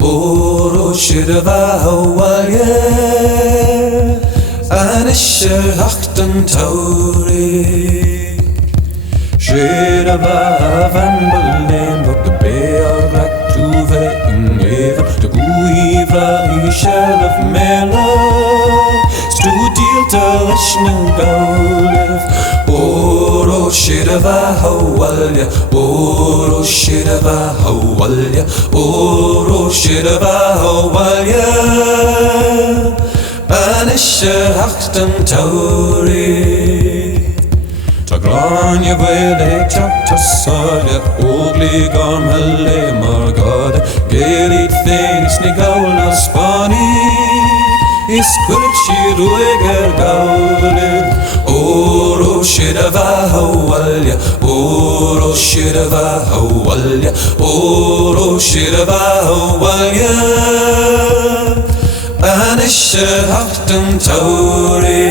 Oro shirva hawalya Anisha hachten tauri Shirva van Berlin Vok de beer rak tuve in even De guivra ishel of mela Studiel te lishnen gaulev Oro shirva hawalya Oro shirva hawalya Oro shirva hawalya Anisha hachten tauri Tagrania vele chaktasalya Ogli garmele margada Gelit fenis nigaula spani Iskulik shirueger gaule Oro shirva hawalya Oro shirva hawalya Oro shirva hawalya Anisha hachten tauri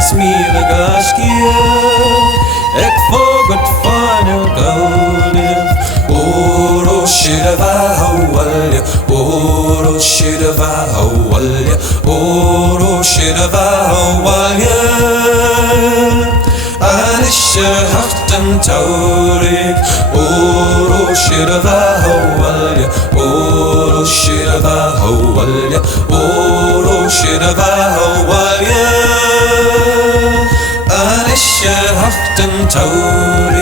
Smile gaskia Ek fogot final golden Oro shirva hawalya Oro shirva hawalya Oro shirva hawalya Anisha hachten taurik Oro shirva hawalya Oro shirva hawalya Oro shirva hawalya Anisha hachten tauri